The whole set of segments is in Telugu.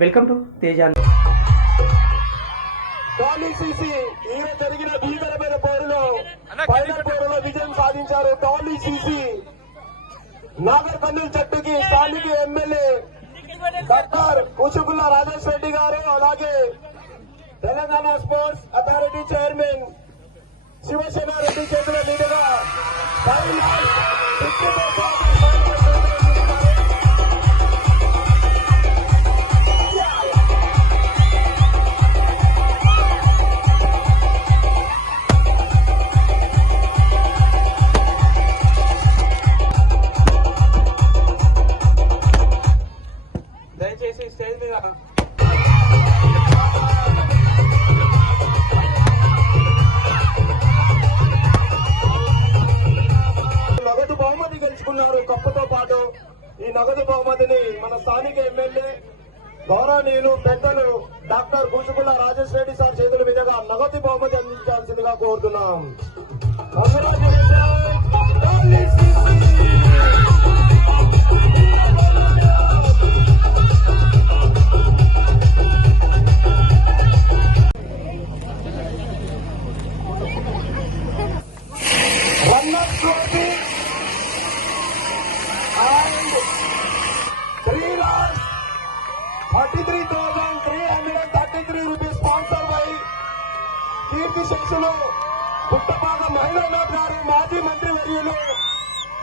Welcome to Teja. జరిగిన భీకరమైన పోరులో ఫైనల్ పోరులో విజయం సాధించారు టోలీ సీసీ. నాగర్ కర్నూలు జట్టుకి స్థానిక ఎమ్మెల్యే డాక్టర్ కూచుకుల్ల రాజేష్ రెడ్డి గారు, అలాగే Telangana sports authority chairman Shivasena Reddy చేతుల మీదుగా దయచేసి స్టేజ్ మీద నగదు బహుమతి గెలుచుకున్నారు. కప్పుతో పాటు ఈ నగదు బహుమతిని మన స్థానిక ఎమ్మెల్యే గౌరవనీయులు పెద్దలు డాక్టర్ కూచుకుల్ల రాజేష్ రెడ్డి సార్ చేతుల మీదుగా నగదు బహుమతి అందించాల్సిందిగా కోరుతున్నాం. ₹43,333 స్పాన్సర్ బై కీర్తి శిక్షులు పుట్టపాక మహేంద్రనాథ్ గారు, మాజీ మంత్రి వర్యులు,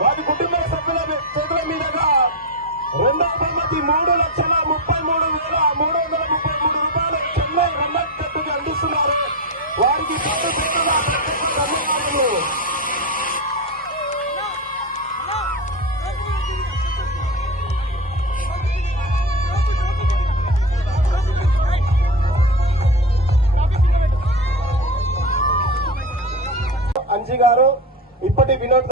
వారి కుటుంబ సభ్యుల చేతుల మీదుగా రెండవ బహుమతి ₹3,33,333 చెన్నై రన్నర్ జట్టుకి అందిస్తున్నారు. వారికి ధన్యవాదాలు. అంజీ గారు ఇప్పటి వినోద్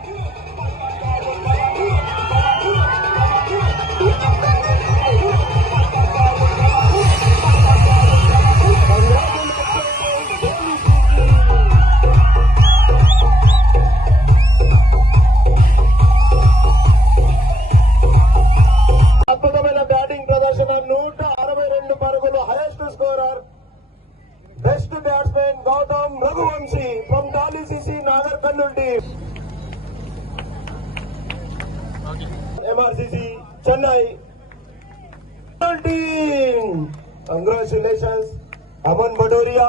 అద్భుతమైన బ్యాటింగ్ ప్రదర్శన, 162 పరుగులు, highest scorer, best batsmen Gautam Raghuvanshi from Tally CC Nagar Kurnool team, MRCC Chennai team. Congratulations Aman Bhadoria.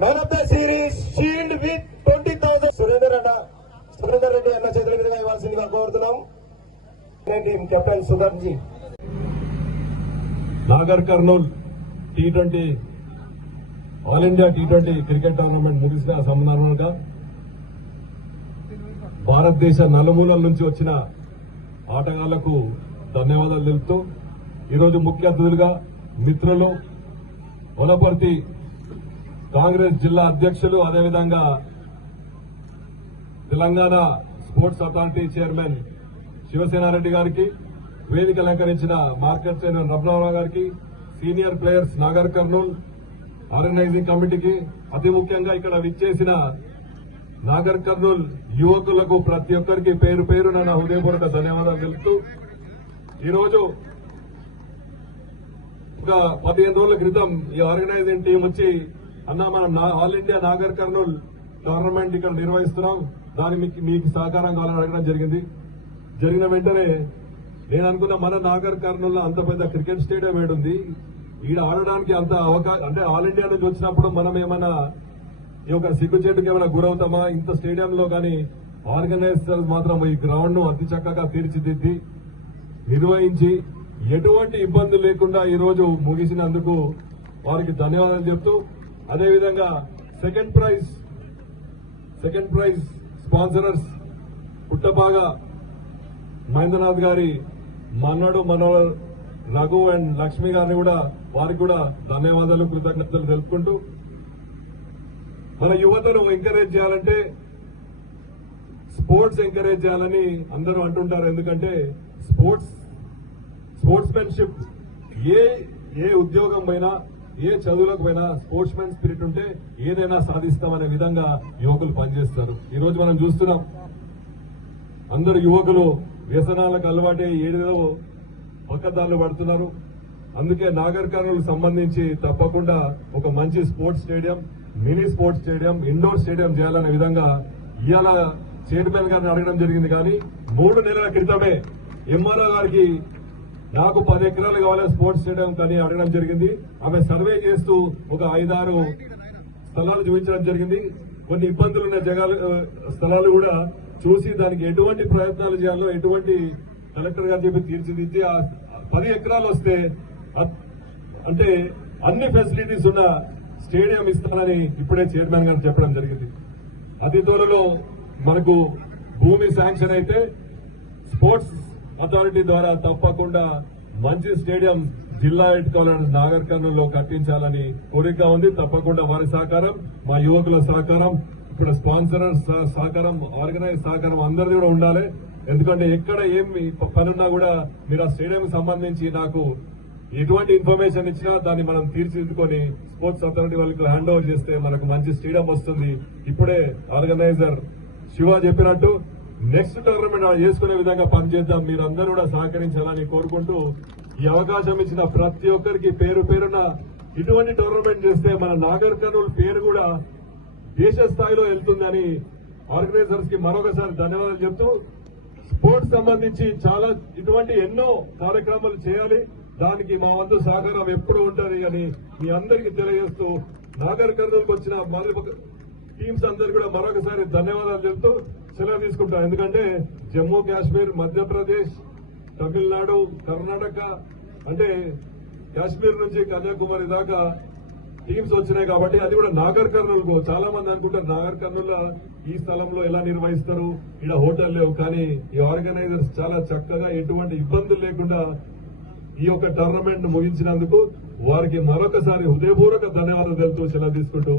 Man of the series shield with 20,000 Surender Reddy అన్న చేతుల మీదుగా ఇవ్వాల్సిందిగా కోరుతున్నాం. Team captain Sudhar ji. Nagar Kurnool T20 all India T20 cricket tournament ముగిసిన సందర్భంగా భారతదేశ నలుమూలల నుంచి వచ్చిన ఆటగాళ్లకు ధన్యవాదాలు తెలుపుతూ ఈరోజు ముఖ్య అతిథులుగా మిత్రులు వనపర్తి కాంగ్రెస్ జిల్లా అధ్యక్షులు, అదేవిధంగా Telangana sports authority chairman Shivasena Reddy గారికి, వేదిక అలంకరించిన మార్కెట్ చైర్మన్ రమణారావు గారికి, senior players Nagar Kurnool organizing కమిటీకి, అతి ముఖ్యంగా ఇక్కడ విచ్చేసిన నాగర్ కర్నూల్ యువకులకు ప్రతి ఒక్కరికి పేరు పేరున నా హృదయపూర్వక ధన్యవాదాలు తెలుపుతూ ఈరోజు ఒక 15 రోజుల క్రితం ఈ ఆర్గనైజింగ్ టీం వచ్చి అన్న మనం all India Nagar Kurnool tournament ఇక్కడ నిర్వహిస్తున్నాం, దానికి మీకు సహకారం కావాలని అడగడం జరిగింది. జరిగిన వెంటనే నేను అనుకున్న మన నాగర్ కర్నూల్లో అంత పెద్ద క్రికెట్ స్టేడియం ఏడుంది, ఈడ ఆడడానికి అంత అవకాశం, అంటే ఆల్ ఇండియా నుంచి వచ్చినప్పుడు మనం ఏమైనా ఈ యొక్క సిగ్గుచేటుకి ఏమైనా గురవుతామా? ఇంత స్టేడియంలో కానీ ఆర్గనైజర్స్ మాత్రం ఈ గ్రౌండ్ ను అతి చక్కగా తీర్చిదిద్ది నిర్వహించి ఎటువంటి ఇబ్బందులు లేకుండా ఈ రోజు ముగిసినందుకు వారికి ధన్యవాదాలు చెప్తూ, అదేవిధంగా సెకండ్ ప్రైజ్ స్పాన్సరర్స్ పుట్టపాగా మహేంద్రనాథ్ గారి మన్నడు మనోహర్ రఘు అండ్ లక్ష్మి గారిని కూడా వారికి కూడా ధన్యవాదాలు కృతజ్ఞతలు తెలుపుకుంటూ, మన యువతను ఎంకరేజ్ చేయాలంటే స్పోర్ట్స్ ఎంకరేజ్ చేయాలని అందరూ అంటుంటారు. ఎందుకంటే స్పోర్ట్స్మెన్షిప్ ఏ ఉద్యోగం పైన ఏ చదువులకు పోయినా స్పోర్ట్స్ మెన్ స్పిరిట్ ఉంటే ఏదైనా సాధిస్తామనే విధంగా యువకులు పనిచేస్తారు. ఈ రోజు మనం చూస్తున్నాం అందరు యువకులు వ్యసనాలకు అలవాటే ఏదో పక్కదారులు పడుతున్నారు. అందుకే నాగర్ కర్నూలు సంబంధించి తప్పకుండా ఒక మంచి sports stadium, mini sports stadium, indoor stadium చేయాలనే విధంగా ఇవాళ చైర్మన్ గారిని అడగడం జరిగింది. కానీ 3 నెలల క్రితమే ఎంఆర్ఓ గారికి నాకు 10 ఎకరాలు కావాలి స్పోర్ట్స్ స్టేడియం కానీ అడగడం జరిగింది. ఆమె సర్వే చేస్తూ ఒక 5-6 స్థలాలు చూపించడం జరిగింది. కొన్ని ఇబ్బందులున్న స్థలాలు కూడా చూసి దానికి ఎటువంటి ప్రయత్నాలు చేయాలో ఎటువంటి కలెక్టర్ గారు చెప్పి తీర్చిదిద్ది ఆ 10 ఎకరాలు వస్తే అంటే అన్ని ఫెసిలిటీస్ ఉన్న స్టేడియం ఇస్తానని ఇప్పుడే చైర్మన్ గారు చెప్పడం జరిగింది. అతి త్వరలో మనకు భూమి శాంక్షన్ అయితే స్పోర్ట్స్ అథారిటీ ద్వారా తప్పకుండా మంచి స్టేడియం జిల్లా హెడ్ క్వార్టర్స్ నాగర్ కర్నూలులో కట్టించాలని కోరిక ఉంది. తప్పకుండా వారి సహకారం, మా యువకుల సహకారం, ఇక్కడ స్పాన్సరర్స్ సహకారం, ఆర్గనైజ్ సహకారం అందరిది కూడా ఉండాలి. ఎందుకంటే ఎక్కడ ఏం పనున్నా కూడా మీరు ఆ స్టేడియం సంబంధించి నాకు ఎటువంటి ఇన్ఫర్మేషన్ ఇచ్చినా దాన్ని మనం తీర్చిదిద్దుకొని స్పోర్ట్స్ అథారిటీ వాళ్ళకి హ్యాండ్ ఓవర్ చేస్తే మనకు మంచి స్టేడియం వస్తుంది. ఇప్పుడే ఆర్గనైజర్ శివ చెప్పినట్టు నెక్స్ట్ టోర్నమెంట్ చేసుకునే విధంగా పనిచేద్దాం. మీరందరూ కూడా సహకరించాలని కోరుకుంటూ ఈ అవకాశం ఇచ్చిన ప్రతి ఒక్కరికి పేరు పేరున ఇటువంటి టోర్నమెంట్ చేస్తే మన నాగర్ కర్నూలు పేరు కూడా దేశ స్థాయిలో వెళ్తుందని ఆర్గనైజర్స్ కి మరొకసారి ధన్యవాదాలు చెప్తూ స్పోర్ట్స్ సంబంధించి చాలా ఇటువంటి ఎన్నో కార్యక్రమాలు చేయాలి. దానికి మా వంతు సహకారం ఎప్పుడు ఉంటుంది అని మీ అందరికీ తెలియజేస్తూ నాగర్ కర్నూలుకు వచ్చిన టీమ్స్ అందరు కూడా మరొకసారి ధన్యవాదాలు చెప్తూ సెలవు తీసుకుంటాం. ఎందుకంటే జమ్మూ కాశ్మీర్, మధ్యప్రదేశ్, తమిళనాడు, కర్ణాటక అంటే కాశ్మీర్ నుంచి కన్యాకుమారి దాకా టీమ్స్ వచ్చినాయి కాబట్టి అది కూడా నాగర్ కర్నూలుకు. చాలా మంది అనుకుంటారు నాగర్ కర్నూలు ఈ స్థలంలో ఎలా నిర్వహిస్తారు, ఇక్కడ హోటల్ లేవు. కానీ ఈ ఆర్గనైజర్స్ చాలా చక్కగా ఎటువంటి ఇబ్బందులు లేకుండా ఈ యొక్క టోర్నమెంట్ ముగించినందుకు వారికి మరొకసారి హృదయపూర్వక ధన్యవాదాలు తెలుపుతూ సెలవు తీసుకుంటూ